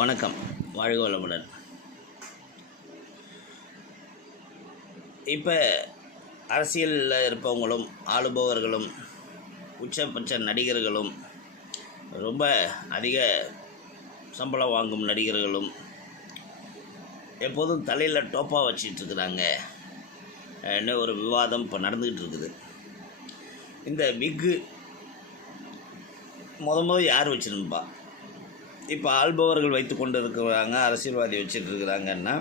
வணக்கம். வாழ்க வளமுடன். இப்போ அரசியலில் இருப்பவங்களும் ஆளுபவர்களும் உச்சபட்ச நடிகர்களும் ரொம்ப அதிக சம்பளம் வாங்கும் நடிகர்களும் எப்போதும் தலையில் டோப்பாக வச்சிட்ருக்குறாங்க. இருக்கிறாங்க ஒரு விவாதம் இப்போ நடந்துக்கிட்டு இருக்குது இந்த விக்கு முத முத யார் வச்சிருப்பா? இப்போ ஆள்பவர்கள் வைத்து கொண்டு இருக்கிறாங்க அரசியல்வாதி வச்சுட்டு இருக்கிறாங்கன்னா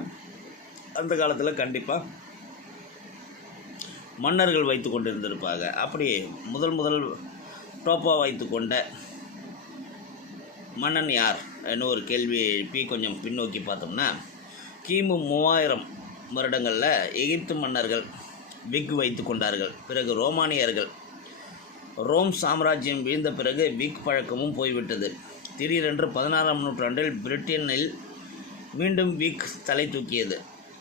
அந்த காலத்தில் கண்டிப்பாக மன்னர்கள் வைத்து கொண்டு இருந்திருப்பாங்க அப்படி முதல் முதல் டோப்பா வைத்து கொண்ட மன்னன் யார் என்ன ஒரு கேள்வி எழுப்பி கொஞ்சம் பின்னோக்கி பார்த்தோம்னா கிமு மூவாயிரம் வருடங்களில் எகிப்து மன்னர்கள் விக் வைத்து கொண்டார்கள். பிறகு ரோமானியர்கள் ரோம் சாம்ராஜ்யம் வீழ்ந்த பிறகு விக் பழக்கமும் போய்விட்டது. திடீரென்று பதினாறாம் நூற்றாண்டில் பிரிட்டனில் மீண்டும் வீக் தலை தூக்கியது.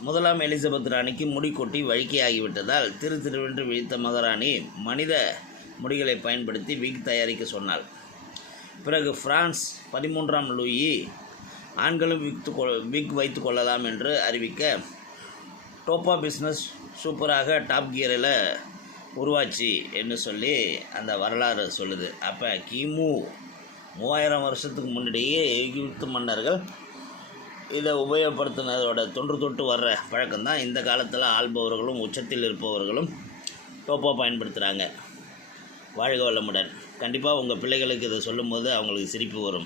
முதலாம் எலிசபெத் ராணிக்கு முடி கொட்டி வழுக்கையாகிவிட்டதால் திரு திருவென்று விழித்த மகாராணி மனித முடிகளை பயன்படுத்தி விக் தயாரிக்க சொன்னாள். பிறகு பிரான்ஸ் பதிமூன்றாம் லூயி ஆண்களும் விக்து கொ விக் வைத்து கொள்ளலாம் என்று அறிவிக்க டோப்பா பிஸ்னஸ் சூப்பராக டாப் கியரில் உருவாச்சு என்று சொல்லி அந்த வரலாறு சொல்லுது. அப்போ கிமு மூவாயிரம் வருஷத்துக்கு முன்னாடியே எகிப்து மன்னர்கள் இதை உபயோகப்படுத்தினதோட தொன்று தொட்டு வர்ற பழக்கம்தான். இந்த காலத்தில் ஆள்பவர்களும் உச்சத்தில் இருப்பவர்களும் டோப்பாக பயன்படுத்துகிறாங்க வாழ்க வளமுடன். கண்டிப்பாக உங்கள் பிள்ளைகளுக்கு இதை சொல்லும்போது அவங்களுக்கு சிரிப்பு வரும்.